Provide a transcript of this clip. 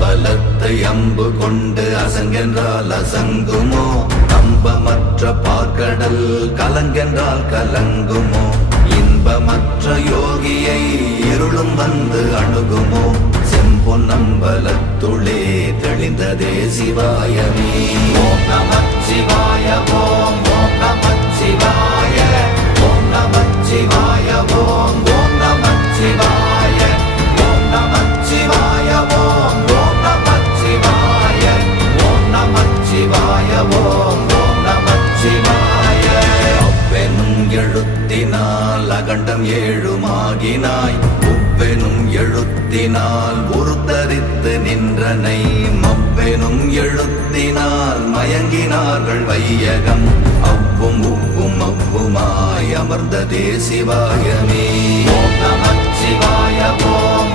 அம்பலத்தை அம்பு கொண்டு அசங்கென்றால் அசங்குமோ? நம்பமற்ற பார்க்கடல் கலங்கென்றால் கலங்குமோ? இன்பமற்ற யோகியை இருளும் வந்து அணுகுமோ? செம்பொன்னம்பலத்துளே தெளிந்ததே சிவாயமே. ஓம் நமச்சிவாய ஓம் ஓம் நமச்சிவாய ஓம் நமச்சிவாய ஓம் ஓம் நமச்சிவாய ஓம் நமச்சிவாய ஓம் ஓம் நமச்சிவாய ஓம் நமச்சிவாய ஓம் ஓம் நமச்சிவாய. அவ்வெனும் எழுத்தினால் அகண்டம் ஏழுமாகினாய், உவ்வெனும் எழுத்தினால் உருத்தரித்து நின்றனை, மவ்வெனும் எழுத்தினால் மயங்கினார்கள் வையகம். அவ்வும் உவ்வும் அவ்வுமாய் அமர்ந்ததே சிவாயமே. ஓம் நமச்சிவாய ஓம்